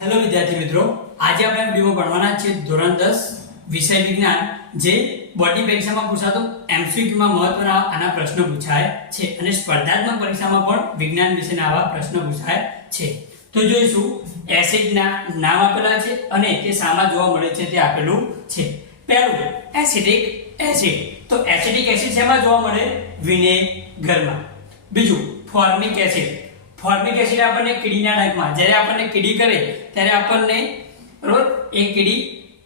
Hello વિદ્યાર્થી મિત્રો, આજે આપણે વિડીયોમાં ભણવાના છે ધોરણ 10 વિષય વિજ્ઞાન જે બોર્ડની પરીક્ષામાં પૂછાતો MCQ માં મહત્વના આના પ્રશ્નો પૂછાય છે અને સ્પર્ધાત્મક પરીક્ષામાં પણ વિજ્ઞાન વિશેના આવા પ્રશ્નો પૂછાય છે. તો જોઈશું એસિડના નામ આપેલા છે અને તે શામાં જોવા મળે છે તે આપેલું છે. પહેલું એસિડિક એસિડ. તો એસિડિક એસિડ શેમાં જોવા મળે? વિનેગરમાં. બીજું ફોર્મિક એસિડ. ફોર્મિક એસિડ આપણને કીડીના ડંખમાં જ્યારે આપણને કીડી કરે ત્યારે આપણને બરોબર એ કીડી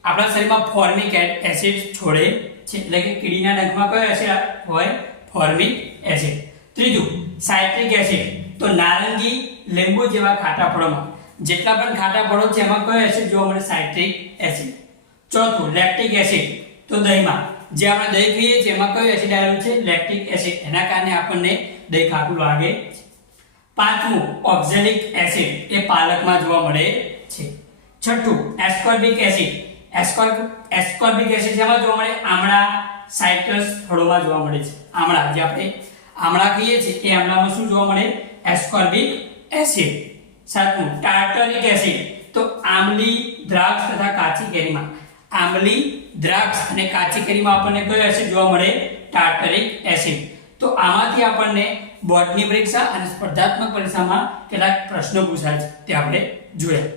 આપણા શરીરમાં ફોર્મિક એસિડ છોડે છે, એટલે કે કીડીના ડંખમાં કયો એસિડ હોય? Formic acid. ત્રીજું સાઇટ્રિક એસિડ. તો નારંગી, લીંબુ જેવા ખાટા ફળોમાં જેટલા પણ ખાટા ફળો છે એમાં કયો એસિડ જોવા મળે? Citric acid. ચોથું લેક્ટિક એસિડ. તો દહીંમાં જે આપણે દહીં ખાઈએ છીએ એમાં કયો એસિડ આવેલું છે? Lactic acid. એના કારણે આપણને દહીં ખાટું લાગે છે. પાંચમું ઓક્ઝેલિક એસિડ. એ પાલકમાં જોવા મળે છે. છઠ્ઠું એસ્કોર્બિક એસિડ. એસ્કોર્બિક એસિડ શેમાં જોવા મળે? આમળા, સાઇટ્રસ ફળોમાં જોવા મળે છે. આમળા, જે આપણે આમળા કહીએ છીએ એ આમળામાં શું જોવા મળે? Ascorbic acid. સાતમું ટાર્ટરિક એસિડ. તો આંબલી, દ્રાક્ષ તથા કાચી કેરીમાં આંબલી, દ્રાક્ષ અને કાચી કેરીમાં આપણને કયો એસિડ જોવા મળે? Tartaric acid. તો આમાંથી આપણને બોર્ડની પરીક્ષા અને સ્પર્ધાત્મક પરીક્ષામાં કેટલાક પ્રશ્નો પૂછાય છે તે આપણે જોયા.